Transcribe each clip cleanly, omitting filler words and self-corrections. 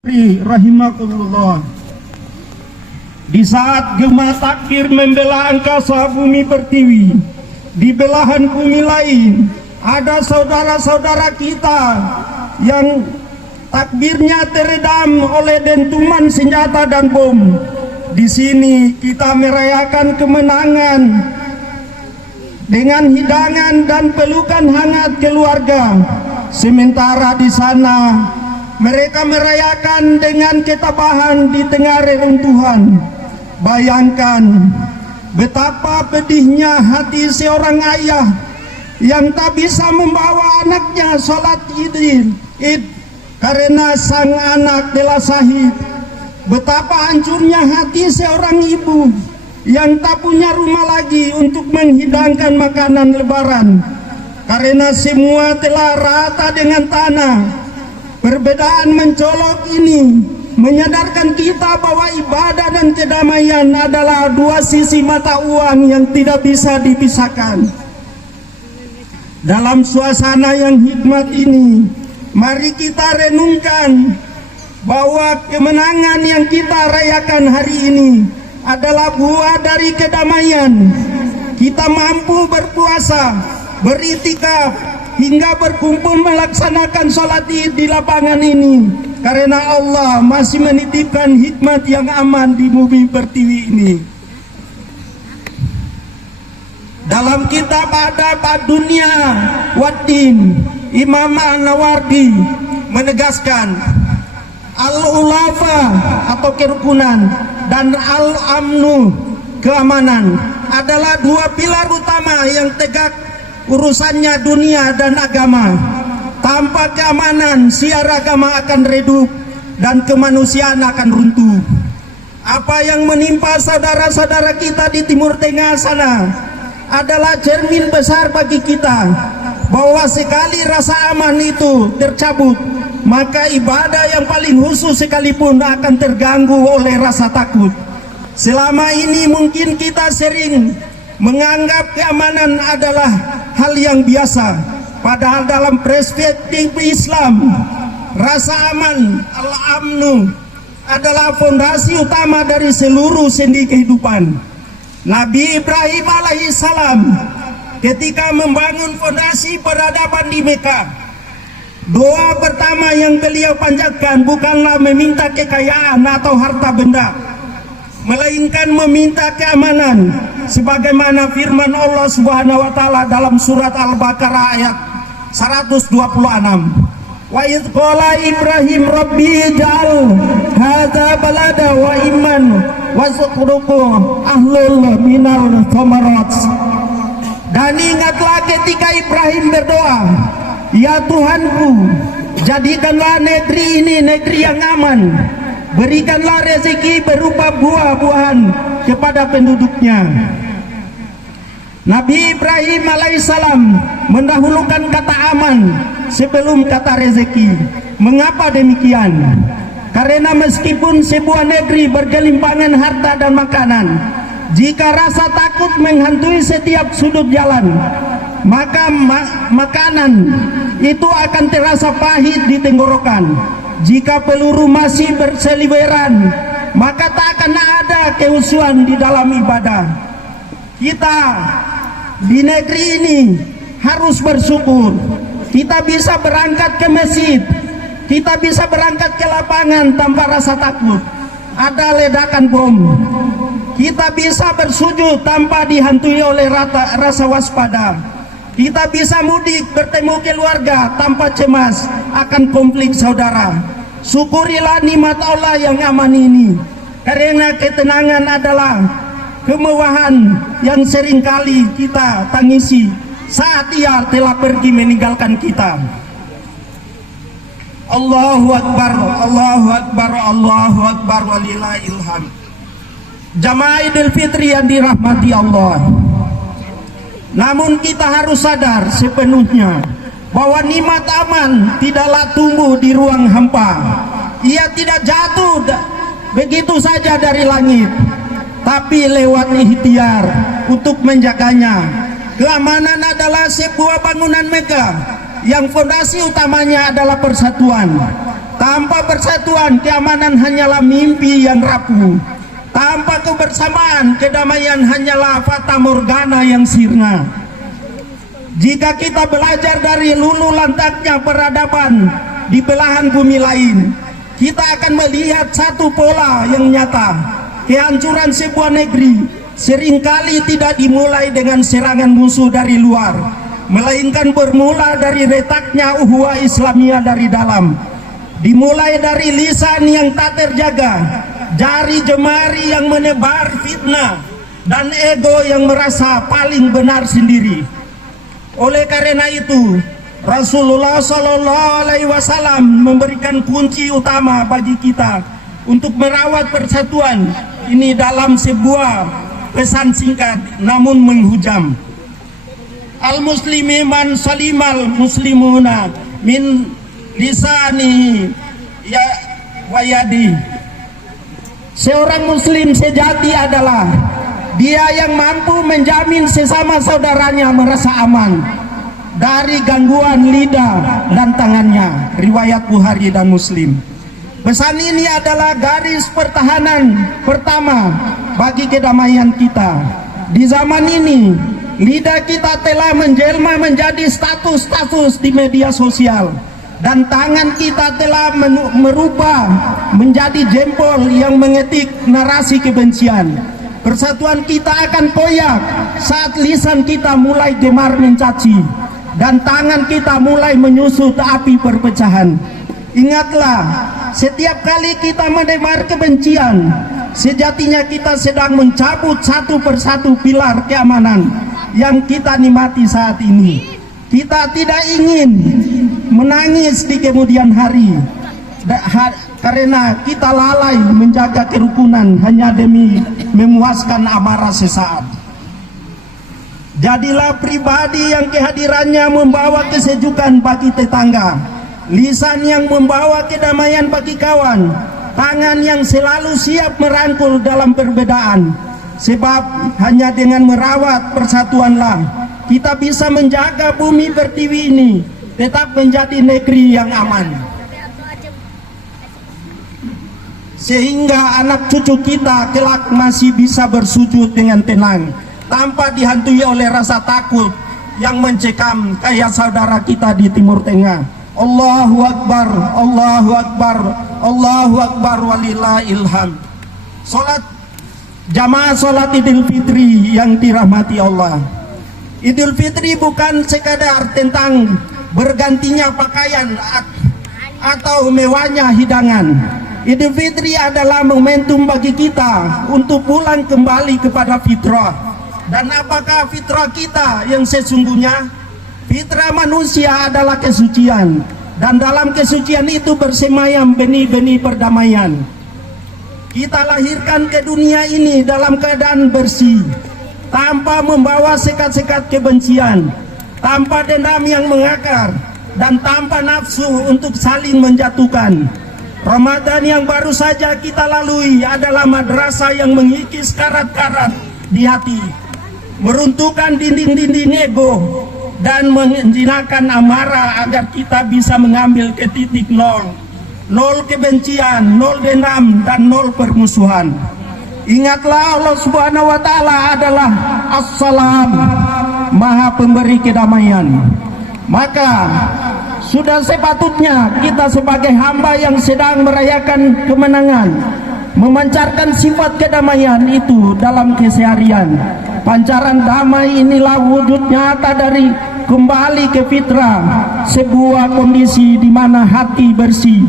Rahimakumullah. Di saat gema takbir membela angkasa bumi pertiwi, di belahan bumi lain ada saudara-saudara kita yang takbirnya teredam oleh dentuman senjata dan bom. Di sini kita merayakan kemenangan dengan hidangan dan pelukan hangat keluarga. Sementara di sana mereka merayakan dengan ketabahan di tengah reruntuhan. Bayangkan betapa pedihnya hati seorang ayah yang tak bisa membawa anaknya sholat id karena sang anak telah syahid. Betapa hancurnya hati seorang ibu yang tak punya rumah lagi untuk menghidangkan makanan lebaran karena semua telah rata dengan tanah. Perbedaan mencolok ini menyadarkan kita bahwa ibadah dan kedamaian adalah dua sisi mata uang yang tidak bisa dipisahkan. Dalam suasana yang hikmat ini, mari kita renungkan bahwa kemenangan yang kita rayakan hari ini adalah buah dari kedamaian. Kita mampu berpuasa, beritikaf, hingga berkumpul melaksanakan sholat id di lapangan ini karena Allah masih menitipkan hikmat yang aman di bumi pertiwi ini. Dalam kitab Adab Dunia Waddin, Imam An-Nawawi menegaskan al-ulafa atau kerukunan dan al-amnu keamanan adalah dua pilar utama yang tegak urusannya dunia dan agama. Tanpa keamanan, siar agama akan redup dan kemanusiaan akan runtuh. Apa yang menimpa saudara-saudara kita di Timur Tengah sana adalah cermin besar bagi kita bahwa sekali rasa aman itu tercabut, maka ibadah yang paling khusus sekalipun akan terganggu oleh rasa takut. Selama ini mungkin kita sering menganggap keamanan adalah hal yang biasa, padahal dalam perspektif Islam, rasa aman al-amnu adalah fondasi utama dari seluruh sendi kehidupan. Nabi Ibrahim alaihissalam ketika membangun fondasi peradaban di Mekah, doa pertama yang beliau panjatkan bukanlah meminta kekayaan atau harta benda, melainkan meminta keamanan, sebagaimana firman Allah Subhanahu wa taala dalam surat Al-Baqarah ayat 126. Wa idz qala Ibrahim rabbi ij'al hadza balada wa iman warzuqhu ahlul minal thamarat. Dan ingatlah ketika Ibrahim berdoa, ya Tuhanku, jadikanlah negeri ini negeri yang aman, berikanlah rezeki berupa buah-buahan kepada penduduknya. Nabi Ibrahim alaihissalam mendahulukan kata aman sebelum kata rezeki. Mengapa demikian? Karena meskipun sebuah negeri bergelimpangan harta dan makanan, jika rasa takut menghantui setiap sudut jalan, maka makanan itu akan terasa pahit di tenggorokan. Jika peluru masih berseliweran, maka tak akan ada kehusuan di dalam ibadah. Kita di negeri ini harus bersyukur. Kita bisa berangkat ke masjid, kita bisa berangkat ke lapangan tanpa rasa takut ada ledakan bom. Kita bisa bersujud tanpa dihantui oleh rasa waspada. Kita bisa mudik bertemu keluarga tanpa cemas akan konflik saudara. Syukurilah nikmat Allah yang aman ini, karena ketenangan adalah kemewahan yang seringkali kita tangisi saat ia telah pergi meninggalkan kita. Allahu Akbar, Allahu Akbar, Allahu Akbar, walillahil hamd. Jamaah Idul Fitri yang dirahmati Allah, namun kita harus sadar sepenuhnya bahwa nikmat aman tidaklah tumbuh di ruang hampa. Ia tidak jatuh begitu saja dari langit, tapi lewat ikhtiar untuk menjaganya. Keamanan adalah sebuah bangunan megah yang fondasi utamanya adalah persatuan. Tanpa persatuan, keamanan hanyalah mimpi yang rapuh. Tanpa kebersamaan, kedamaian hanyalah fata morgana yang sirna. Jika kita belajar dari lulu lantaknya peradaban di belahan bumi lain, kita akan melihat satu pola yang nyata. Kehancuran sebuah negeri seringkali tidak dimulai dengan serangan musuh dari luar, melainkan bermula dari retaknya uhuwah Islamiyah dari dalam. Dimulai dari lisan yang tak terjaga, jari jemari yang menebar fitnah, dan ego yang merasa paling benar sendiri. Oleh karena itu, Rasulullah SAW memberikan kunci utama bagi kita untuk merawat persatuan ini dalam sebuah pesan singkat namun menghujam. Al-muslimi man salimal muslimuna min lisani ya wayadi. Seorang muslim sejati adalah dia yang mampu menjamin sesama saudaranya merasa aman dari gangguan lidah dan tangannya. Riwayat Bukhari dan Muslim. Pesan ini adalah garis pertahanan pertama bagi kedamaian kita. Di zaman ini, lidah kita telah menjelma menjadi status-status di media sosial, dan tangan kita telah merubah menjadi jempol yang mengetik narasi kebencian. Persatuan kita akan koyak saat lisan kita mulai gemar mencaci dan tangan kita mulai menyusut api perpecahan. Ingatlah, setiap kali kita menebar kebencian, sejatinya kita sedang mencabut satu persatu pilar keamanan yang kita nikmati saat ini. Kita tidak ingin menangis di kemudian hari karena kita lalai menjaga kerukunan hanya demi memuaskan amarah sesaat. Jadilah pribadi yang kehadirannya membawa kesejukan bagi tetangga, lisan yang membawa kedamaian bagi kawan, tangan yang selalu siap merangkul dalam perbedaan. Sebab hanya dengan merawat persatuanlah kita bisa menjaga bumi pertiwi ini tetap menjadi negeri yang aman, sehingga anak cucu kita kelak masih bisa bersujud dengan tenang tanpa dihantui oleh rasa takut yang mencekam kayak saudara kita di Timur Tengah. Allahu Akbar, Allahu Akbar, Allahu Akbar, walillahil hamd. Salat jamaah salat Idul Fitri yang dirahmati Allah. Idul Fitri bukan sekadar tentang bergantinya pakaian atau mewahnya hidangan. Idul Fitri adalah momentum bagi kita untuk pulang kembali kepada fitrah. Dan apakah fitrah kita yang sesungguhnya? Fitrah manusia adalah kesucian, dan dalam kesucian itu bersemayam benih-benih perdamaian. Kita lahirkan ke dunia ini dalam keadaan bersih, tanpa membawa sekat-sekat kebencian, tanpa dendam yang mengakar, dan tanpa nafsu untuk saling menjatuhkan. Ramadan yang baru saja kita lalui adalah madrasah yang mengikis karat-karat di hati, meruntuhkan dinding-dinding ego, dan menjinakkan amarah agar kita bisa mengambil ke titik nol. Nol kebencian, nol dendam, dan nol permusuhan. Ingatlah, Allah Subhanahu wa Ta'ala adalah As-Salam, Maha Pemberi kedamaian. Maka sudah sepatutnya kita sebagai hamba yang sedang merayakan kemenangan memancarkan sifat kedamaian itu dalam keseharian. Pancaran damai inilah wujud nyata dari kembali ke fitrah, sebuah kondisi di mana hati bersih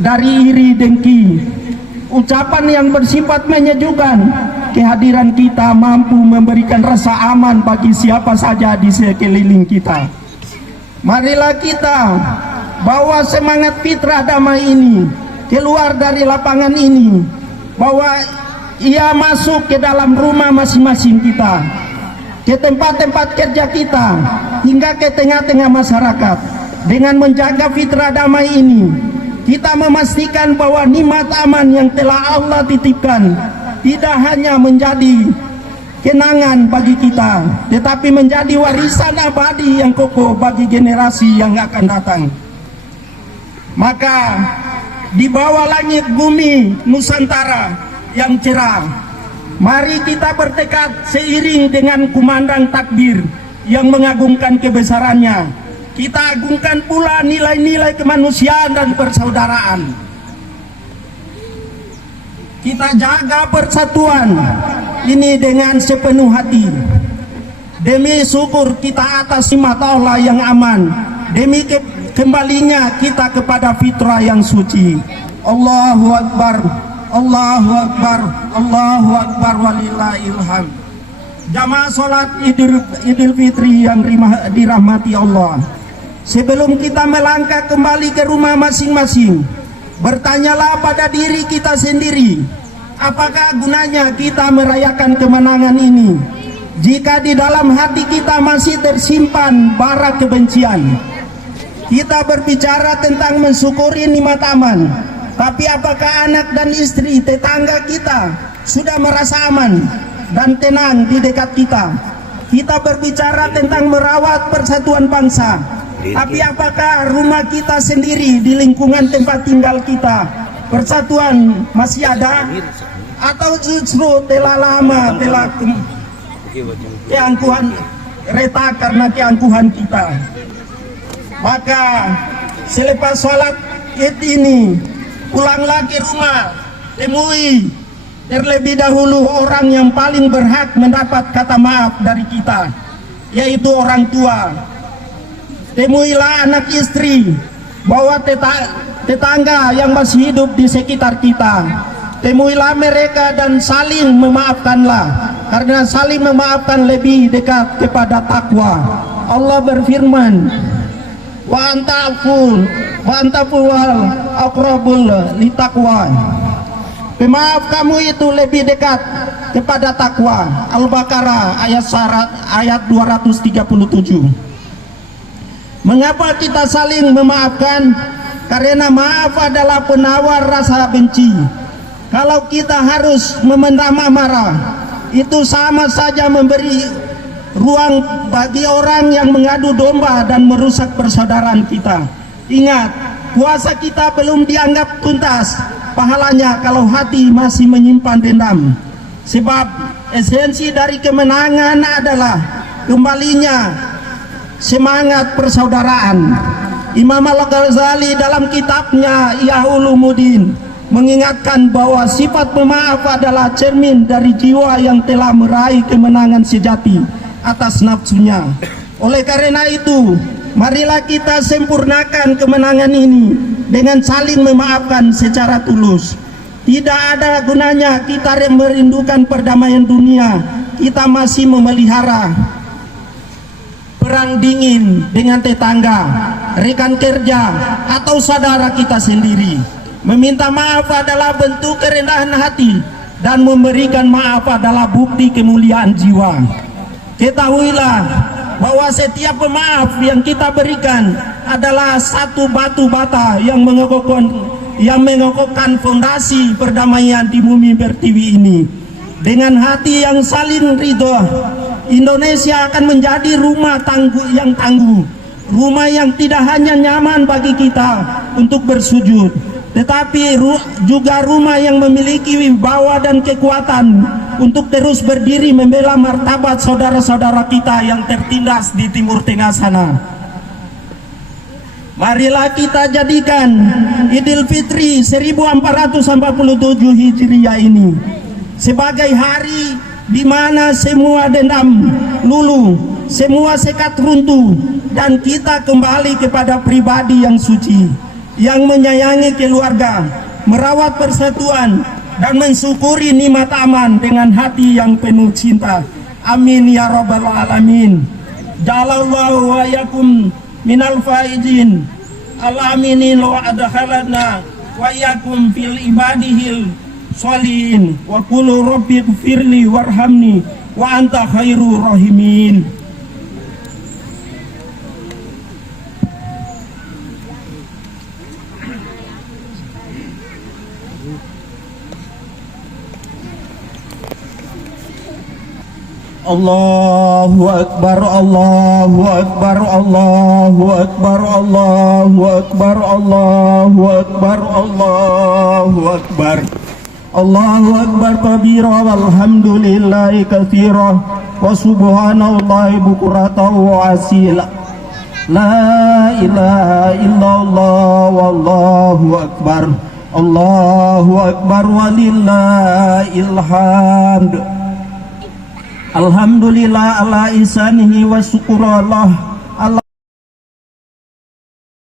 dari iri dengki. Ucapan yang bersifat menyejukkan, kehadiran kita mampu memberikan rasa aman bagi siapa saja di sekeliling kita. Marilah kita bawa semangat fitrah damai ini keluar dari lapangan ini, bahwa ia masuk ke dalam rumah masing-masing kita, ke tempat-tempat kerja kita, hingga ke tengah-tengah masyarakat. Dengan menjaga fitrah damai ini, kita memastikan bahwa nikmat aman yang telah Allah titipkan tidak hanya menjadi kenangan bagi kita, tetapi menjadi warisan abadi yang kokoh bagi generasi yang akan datang. Maka di bawah langit bumi Nusantara yang cerah, mari kita bertekad seiring dengan kumandang takbir yang mengagungkan kebesarannya. Kita agungkan pula nilai-nilai kemanusiaan dan persaudaraan. Kita jaga persatuan ini dengan sepenuh hati. Demi syukur kita atas nikmat Allah yang aman, demi kembalinya kita kepada fitrah yang suci. Allahu Akbar, Allahu Akbar, Allahu Akbar, walillahil hamd. Jamaah salat Idul Fitri yang dirahmati Allah. Sebelum kita melangkah kembali ke rumah masing-masing, bertanyalah pada diri kita sendiri, apakah gunanya kita merayakan kemenangan ini jika di dalam hati kita masih tersimpan bara kebencian? Kita berbicara tentang mensyukuri nikmat aman, tapi apakah anak dan istri tetangga kita sudah merasa aman dan tenang di dekat kita? Kita berbicara tentang merawat persatuan bangsa, tapi apakah rumah kita sendiri di lingkungan tempat tinggal kita persatuan masih ada? Atau justru telah lama telah keangkuhan retak karena keangkuhan kita? Maka selepas sholat Id ini, pulanglah ke rumah, temui terlebih dahulu orang yang paling berhak mendapat kata maaf dari kita, yaitu orang tua. Temuilah anak istri, bawa tetangga yang masih hidup di sekitar kita. Temuilah mereka dan saling memaafkanlah, karena saling memaafkan lebih dekat kepada takwa. Allah berfirman, wa anta'fun wa antafuwal aqrabul litaqwa. Pemaaf kamu itu lebih dekat kepada takwa. Al-Baqarah ayat 237. Mengapa kita saling memaafkan? Karena maaf adalah penawar rasa benci. Kalau kita harus memendam amarah, itu sama saja memberi ruang bagi orang yang mengadu domba dan merusak persaudaraan kita. Ingat, puasa kita belum dianggap tuntas pahalanya kalau hati masih menyimpan dendam. Sebab esensi dari kemenangan adalah kembalinya semangat persaudaraan. Imam Al-Ghazali dalam kitabnya Ihya Ulumuddin mengingatkan bahwa sifat pemaaf adalah cermin dari jiwa yang telah meraih kemenangan sejati atas nafsunya. Oleh karena itu, marilah kita sempurnakan kemenangan ini dengan saling memaafkan secara tulus. Tidak ada gunanya kita merindukan perdamaian dunia, kita masih memelihara perang dingin dengan tetangga, rekan kerja, atau saudara kita sendiri. Meminta maaf adalah bentuk kerendahan hati, dan memberikan maaf adalah bukti kemuliaan jiwa. Ketahuilah bahwa setiap pemaaf yang kita berikan adalah satu batu bata yang mengokohkan fondasi perdamaian di bumi pertiwi ini. Dengan hati yang saling ridho, Indonesia akan menjadi rumah yang tangguh, rumah yang tidak hanya nyaman bagi kita untuk bersujud, tetapi juga rumah yang memiliki wibawa dan kekuatan untuk terus berdiri membela martabat saudara-saudara kita yang tertindas di Timur Tengah sana. Marilah kita jadikan Idul Fitri 1447 Hijriah ini sebagai hari di mana semua dendam luluh, semua sekat runtuh, dan kita kembali kepada pribadi yang suci, yang menyayangi keluarga, merawat persatuan, dan mensyukuri nikmat aman dengan hati yang penuh cinta. Amin ya rabbal alamin. Jalallahu wa yakum minal faizin. Al-aminin wa adkhalana wa yakum fil ibadihil sholihin. Wa qulu rabbi gfirli warhamni wa anta khairur rahimin. Allahu Akbar, Allahu Akbar, Allahu Akbar, Allahu Akbar, Allahu Akbar, Allahu Akbar. Allahu Akbar kabira walhamdulillahi katsira wa subhanallahi bukratan wa asila. La ilaha illallah wallahu akbar. Allahu akbar walillahil hamd. Alhamdulillah ala ihsanihi wa syukurallah